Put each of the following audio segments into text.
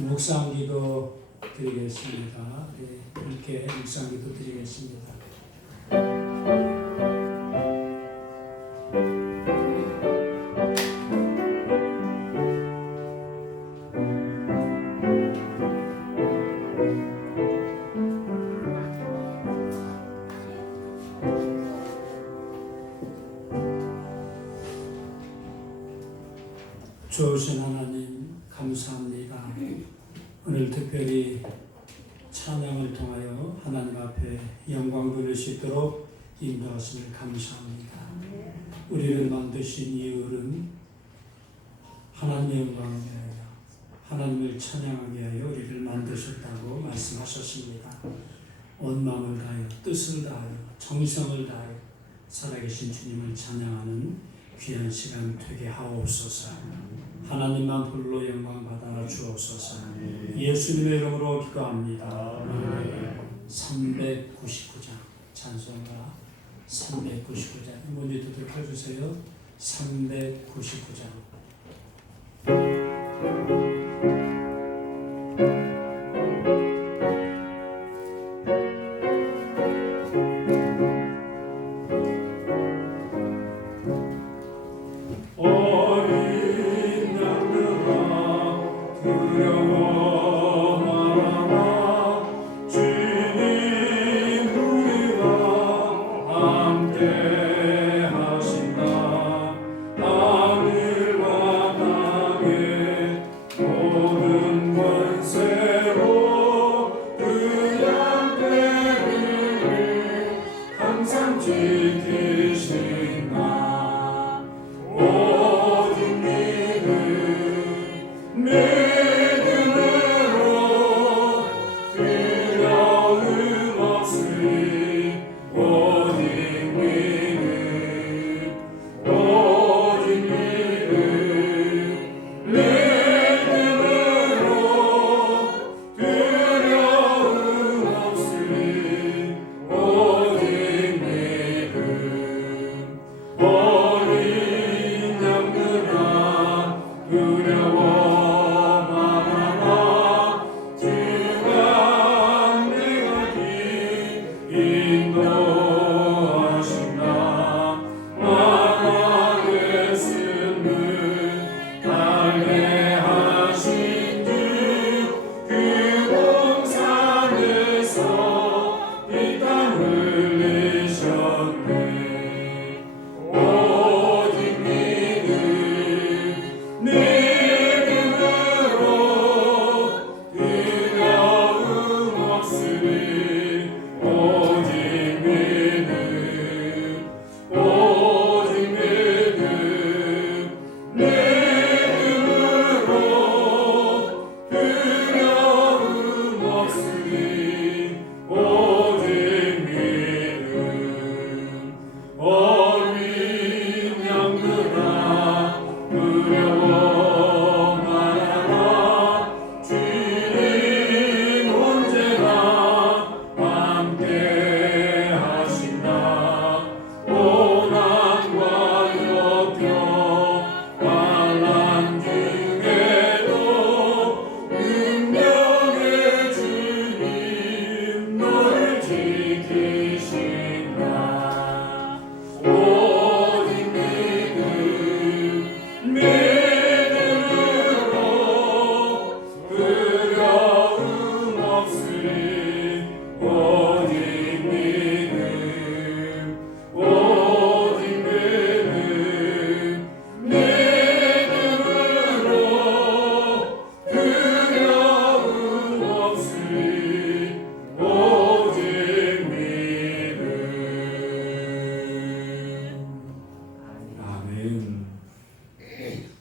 묵상기도 드리겠습니다. 네, 함께 묵상기도 드리겠습니다. 좋으신 하나님 감사합니다. 오늘 특별히 찬양을 통하여 하나님 앞에 영광 돌릴 수 있도록 인도하심을 감사합니다. 우리를 만드신 이유는 하나님의 영광을 위하여 하나님을 찬양하게 하여 우리를 만드셨다고 말씀하셨습니다. 온 마음을 다하여 뜻을 다하여 정성을 다하여 살아계신 주님을 찬양하는 귀한 시간 되게 하옵소서. 하나님만 불러 영광 받아 주옵소서. 예수님의 이름으로 기도합니다. 399장 찬송가 399장 모니터들 켜주세요. 399장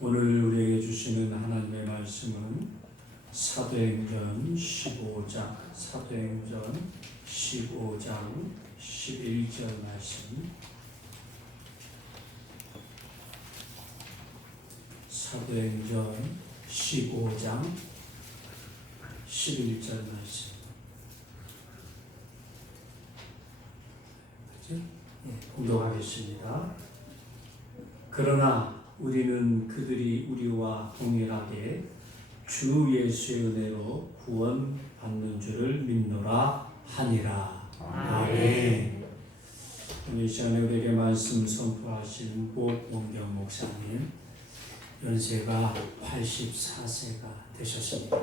오늘 우리에게 주시는 하나님의 말씀은 사도행전 15장 11절 말씀. 사도행전 15장 11절 말씀. 공독하겠습니다. 그러나 우리는 그들이 우리와 동일하게 주 예수의 은혜로 구원 받는 줄을 믿노라 하니라. 아멘. 오늘 이 시간에 우리에게 말씀 선포하신 목원경 목사님, 연세가 84세가 되셨습니다.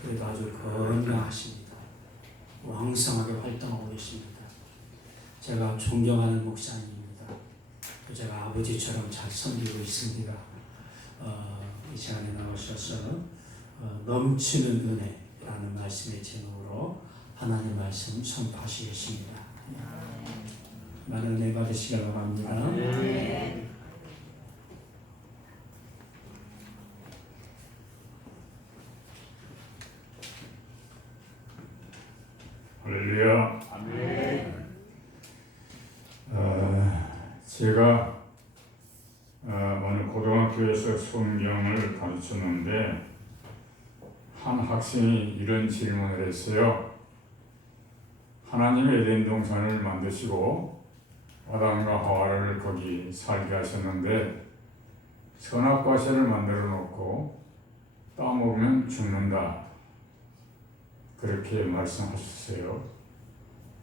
그래도 아주 건강하십니다. 왕성하게 활동하고 계십니다. 제가 존경하는 목사님입니다. 제가 아버지처럼 잘 섬기고 있습니다. 이 시간에 나오셔서 넘치는 은혜라는 말씀의 제목으로 하나님 말씀 선포하시겠습니다. 많은 은혜 받으시길 바랍니다. 네. 할렐루야. 아멘. 제가 오늘 고등학교에서 성경을 가르쳤는데 한 학생이 이런 질문을 했어요. 하나님의 에덴 동산을 만드시고 아담과 하와를 거기 살게 하셨는데 선악과실을 만들어 놓고 따먹으면 죽는다. 그렇게 말씀하셨어요.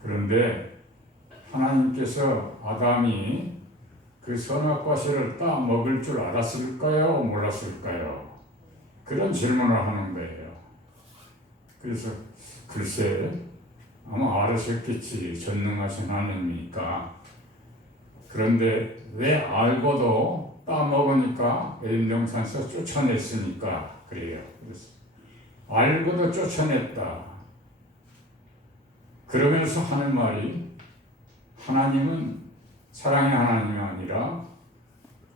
그런데 하나님께서 아담이 그 선악과실을 따먹을 줄 알았을까요? 몰랐을까요? 그런 질문을 하는 거예요. 그래서 글쎄 아마 알으셨겠지. 전능하신 하나님이니까. 그런데 왜 알고도 따먹으니까 에덴 동산에서 쫓아냈으니까 그래요. 그래서 알고도 쫓아냈다. 그러면서 하는 말이 하나님은 사랑의 하나님이 아니라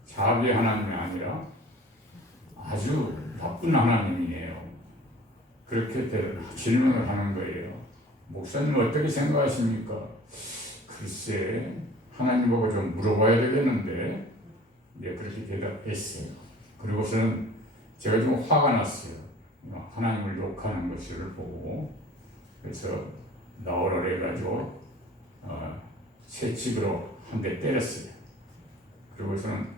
자비의 하나님이 아니라 아주 나쁜 하나님이에요. 그렇게 질문을 하는 거예요. 목사님 어떻게 생각하십니까? 글쎄 하나님 보고 좀 물어봐야 되겠는데 그렇게 대답했어요. 그리고서는 제가 좀 화가 났어요. 하나님을 욕하는 것을 보고 그래서 나오라 해가지고 채찍으로 한 대 때렸어요. 그리고서는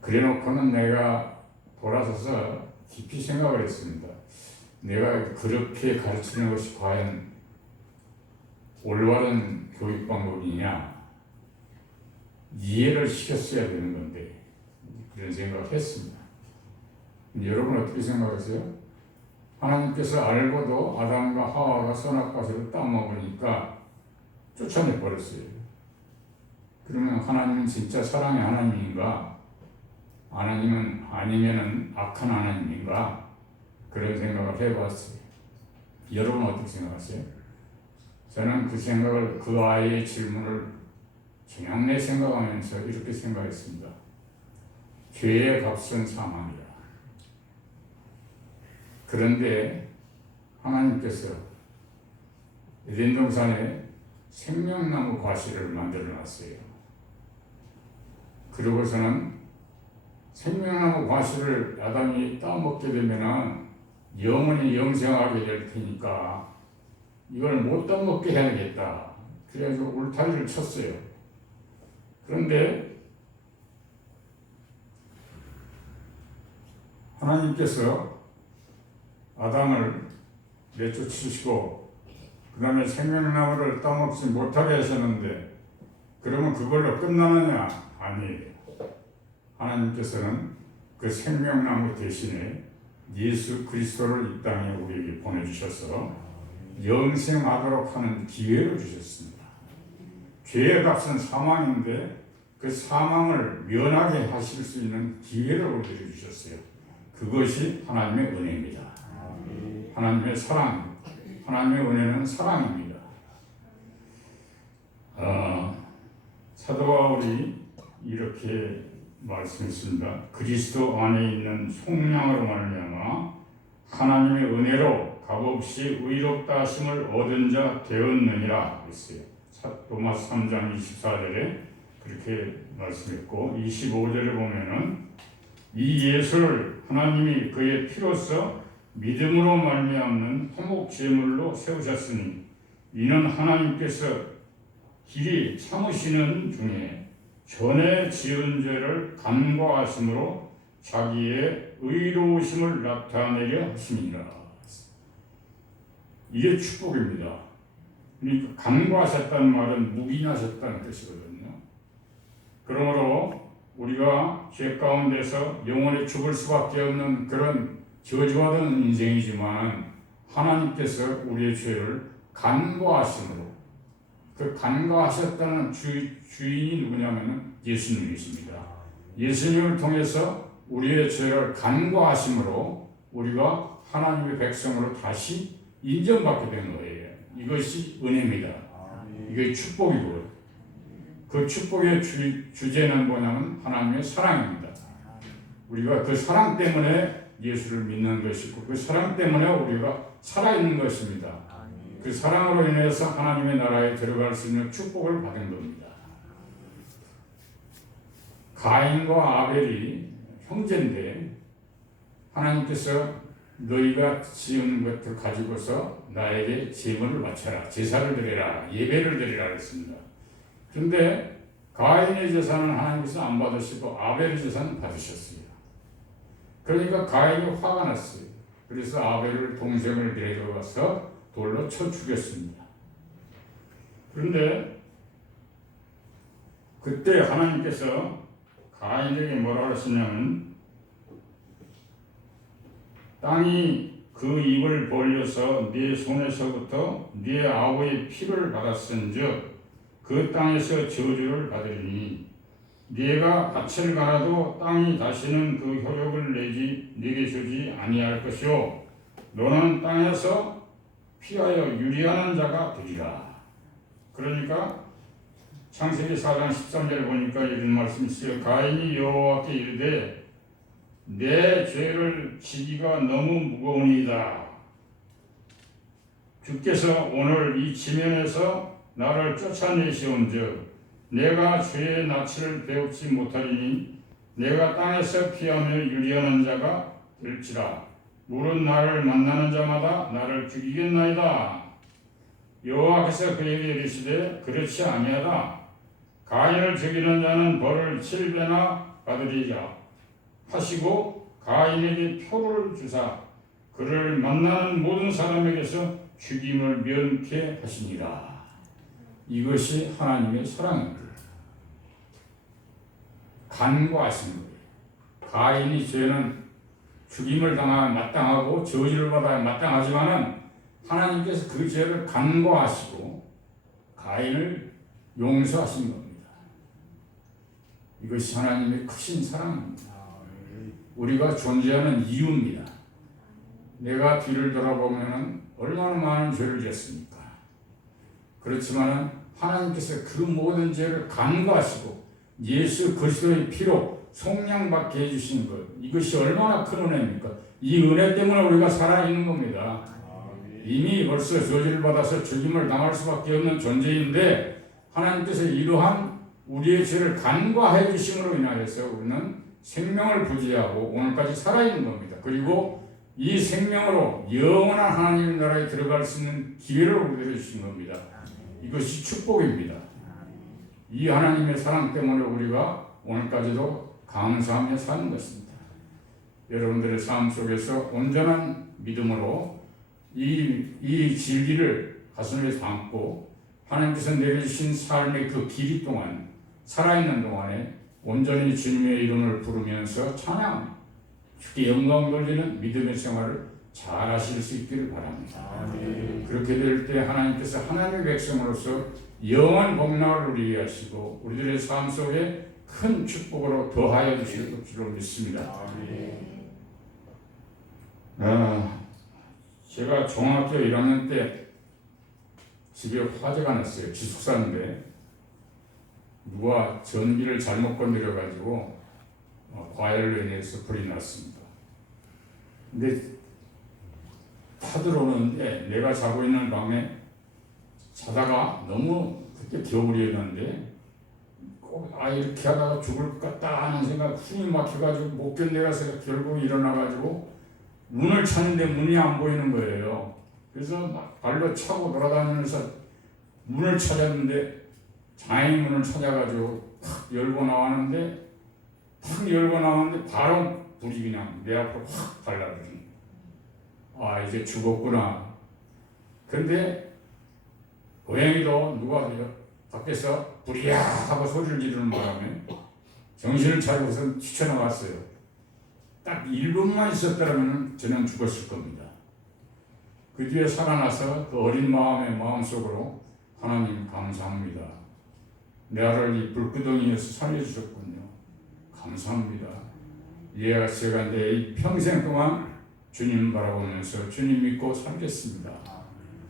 그래놓고는 내가 돌아서서 깊이 생각을 했습니다. 내가 그렇게 가르치는 것이 과연 올바른 교육 방법이냐, 이해를 시켰어야 되는 건데 그런 생각을 했습니다. 여러분 어떻게 생각하세요? 하나님께서 알고도 아담과 하와가 선악과실을 따먹으니까 쫓아내 버렸어요. 그러면 하나님은 진짜 사랑의 하나님인가? 하나님은 아니면은 악한 하나님인가? 그런 생각을 해봤어요. 여러분 어떻게 생각하세요? 저는 그 생각을, 그 아이의 질문을 정확히 생각하면서 이렇게 생각했습니다. 죄의 값은 사망이다. 그런데 하나님께서 에덴 동산에 생명나무 과실을 만들어 놨어요. 그러고서는 생명나무 과실을 아담이 따먹게 되면은 영원히 영생하게 될 테니까 이걸 못 따먹게 해야겠다. 그래서 울타리를 쳤어요. 그런데 하나님께서 아담을 내쫓으시고 그 다음에 생명나무를 따먹지 못하게 하셨는데 그러면 그걸로 끝나느냐? 아니에요. 하나님께서는 그 생명나무 대신에 예수 그리스도를 이 땅에 우리에게 보내주셔서 영생하도록 하는 기회를 주셨습니다. 죄의 값은 사망인데 그 사망을 면하게 하실 수 있는 기회를 우리에게 주셨어요. 그것이 하나님의 은혜입니다. 하나님의 사랑, 하나님의 은혜는 사랑입니다. 사도 바울이 이렇게 말씀했습니다. 그리스도 안에 있는 속량으로 말미암아 하나님의 은혜로 값없이 의롭다 하심을 얻은 자 되었느니라 했어요. 로마서 3장 24절에 그렇게 말씀했고 25절에 보면은 이 예수를 하나님이 그의 피로써 믿음으로 말미암는 화목 제물로 세우셨으니 이는 하나님께서 길이 참으시는 중에 전에 지은 죄를 간과하심으로 자기의 의로우심을 나타내려 하심이니라. 이게 축복입니다. 그러니까 간구하셨다는 말은 묵인하셨다는 뜻이거든요. 그러므로 우리가 죄 가운데서 영원히 죽을 수밖에 없는 그런 저주받은 인생이지만 하나님께서 우리의 죄를 간구하심으로, 그 간구하셨다는 주인이 누구냐면 예수님이십니다. 예수님을 통해서 우리의 죄를 간구하심으로 우리가 하나님의 백성으로 다시 인정받게 된 거예요. 이것이 은혜입니다. 이게 축복이고요. 그 축복의 주제는 뭐냐면 하나님의 사랑입니다. 우리가 그 사랑 때문에 예수를 믿는 것이고 그 사랑 때문에 우리가 살아있는 것입니다. 그 사랑으로 인해서 하나님의 나라에 들어갈 수 있는 축복을 받은 겁니다. 가인과 아벨이 형제인데 하나님께서 너희가 지은 것을 가지고서 나에게 제물을 바쳐라, 제사를 드리라, 예배를 드리라 했습니다. 그런데 가인의 제사는 하나님께서 안 받으시고 아벨의 제사는 받으셨어요. 그러니까 가인이 화가 났어요. 그래서 아벨을 동생을 데려가서 돌로 쳐 죽였습니다. 그런데 그때 하나님께서 가인에게 뭐라고 하시냐면 땅이 그 입을 벌려서 네 손에서부터 네 아우의 피를 받았은즉 그 땅에서 저주를 받으리니 네가 밭을 갈아도 땅이 다시는 그 효력을 네게 주지 아니할 것이요 너는 땅에서 피하여 유리하는 자가 되리라. 그러니까 창세기 4장 13절에 보니까 이런 말씀이 있어요. 가인이 여호와께 이르되 내 죄를 지기가 너무 무거우니이다. 주께서 오늘 이 지면에서 나를 쫓아내시온즉 내가 죄의 낯을 배우지 못하리니 내가 땅에서 피하며 유리하는 자가 될지라. 물은 나를 만나는 자마다 나를 죽이겠나이다. 여호와께서 그에게 이르시되 그렇지 아니하다. 가인을 죽이는 자는 벌을 7배나 받으리라 하시고 가인에게 표를 주사 그를 만나는 모든 사람에게서 죽임을 면케 하시니라. 이것이 하나님의 사랑입니다. 간구하시는 거예요. 가인이 죄는 죽임을 마땅하고 저주를 받아야 마땅하지만은 하나님께서 그 죄를 간구하시고 가인을 용서하신 겁니다. 이것이 하나님의 크신 사랑입니다. 우리가 존재하는 이유입니다. 내가 뒤를 돌아보면 얼마나 많은 죄를 지었습니까? 그렇지만 하나님께서 그 모든 죄를 간구하시고 예수 그리스도의 피로 속량받게 해주신 것, 이것이 얼마나 큰 은혜입니까? 이 은혜 때문에 우리가 살아있는 겁니다. 이미 벌써 저주를 받아서 죽임을 당할 수밖에 없는 존재인데 하나님께서 이러한 우리의 죄를 간과해 주심으로 인하여서 우리는 생명을 부지하고 오늘까지 살아있는 겁니다. 그리고 이 생명으로 영원한 하나님의 나라에 들어갈 수 있는 기회를 우리에게 주신 겁니다. 이것이 축복입니다. 이 하나님의 사랑 때문에 우리가 오늘까지도 감사하며 사는 것입니다. 여러분들의 삶 속에서 온전한 믿음으로 이 진리를 가슴에 담고 하나님께서 내려주신 삶의 그 길이 동안 살아있는 동안에 온전히 주님의 이름을 부르면서 찬양, 주께 영광 돌리는 믿음의 생활을 잘 하실 수 있기를 바랍니다. 아멘. 그렇게 될 때 하나님께서 하나님의 백성으로서 영원 복락을 누리게 하시고 우리들의 삶 속에 큰 축복으로 더하여 주실 줄로 믿습니다. 제가 중학교 1학년 때 집에 화재가 났어요. 기숙사인데 누가 전기를 잘못 건드려가지고 과열로 인해서 불이 났습니다. 근데 타 들어오는데 내가 자고 있는 방에 자다가 너무 그때 겨울이었는데 이렇게 하다가 죽을 것 같다 하는 생각 숨이 막혀가지고 못 견뎌가서 결국 일어나가지고 문을 찾는데 문이 안 보이는 거예요. 그래서 막 발로 차고 돌아다니면서 문을 찾았는데 장애인 문을 찾아가지고 탁 열고 나왔는데 바로 불이 그냥 내 앞으로 확 달라붙는 아 이제 죽었구나. 그런데 고양이도 누가 밖에서 불이야 하고 소리를 지르는 바람에 정신을 차리고서 뛰쳐나왔어요. 딱 1분만 있었더라면 저는 죽었을 겁니다. 그 뒤에 살아나서 그 어린 마음속으로 하나님 감사합니다. 나를 이 불구덩이에서 살려주셨군요. 감사합니다. 제가 내 평생 동안 주님 바라보면서 주님 믿고 살겠습니다.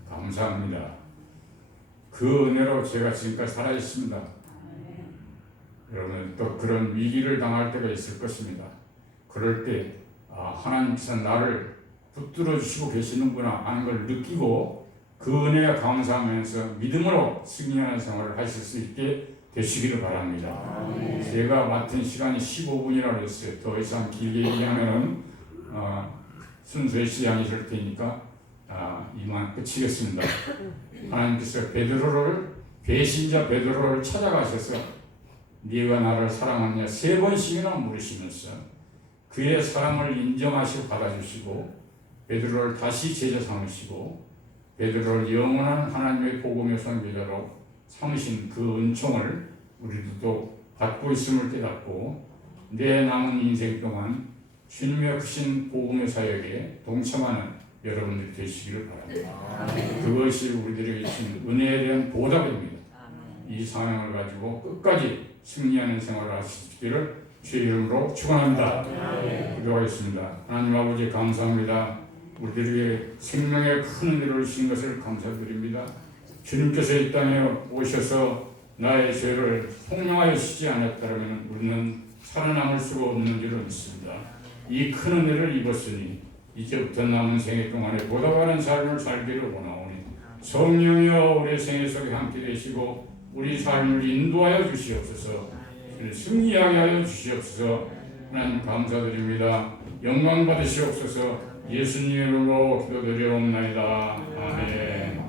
감사합니다. 그 은혜로 제가 지금까지 살아있습니다. 여러분 또 그런 위기를 당할 때가 있을 것입니다. 그럴 때 하나님께서 나를 붙들어 주시고 계시는구나 하는 걸 느끼고 그 은혜에 감사하면서 믿음으로 승리하는 생활을 하실 수 있게 되시기를 바랍니다. 제가 맡은 시간이 15분이라고 했어요. 더 이상 길게 얘기하면 순수의 시간이 될 테니까 이만 끝이겠습니다. 하나님께서 배신자 베드로를 찾아가셔서 네가 나를 사랑하느냐 3번씩이나 물으시면서 그의 사랑을 인정하시고 받아주시고 베드로를 다시 제자 삼으시고 베드로를 영원한 하나님의 복음의 선교자로 삼으신 그 은총을 우리도 또 받고 있음을 깨닫고 내 남은 인생 동안 주님의 크신 복음의 사역에 동참하는 여러분들이 되시기를 바랍니다. 그것이 우리들에게 주신 은혜에 대한 보답입니다. 이 상황을 가지고 끝까지 승리하는 생활을 하시기를 주의 이름으로 축원합니다. 기도하겠습니다. 하나님 아버지 감사합니다. 우리들에게 생명의 큰 은혜를 주신 것을 감사드립니다. 주님께서 이 땅에 오셔서 나의 죄를 속량하여 주시지 않았다면 우리는 살아남을 수가 없는 줄을 믿습니다. 이 큰 은혜를 입었으니 이제부터 남은 생애 동안에 보답하는 삶을 살기를 원하오니 성령이여 우리의 생애 속에 함께 계시고 우리 삶을 인도하여 주시옵소서. 승리하게 하여 주시옵소서. 하나님 감사드립니다. 영광 받으시옵소서. 예수님 이름으로 기도드리옵나이다. 아멘.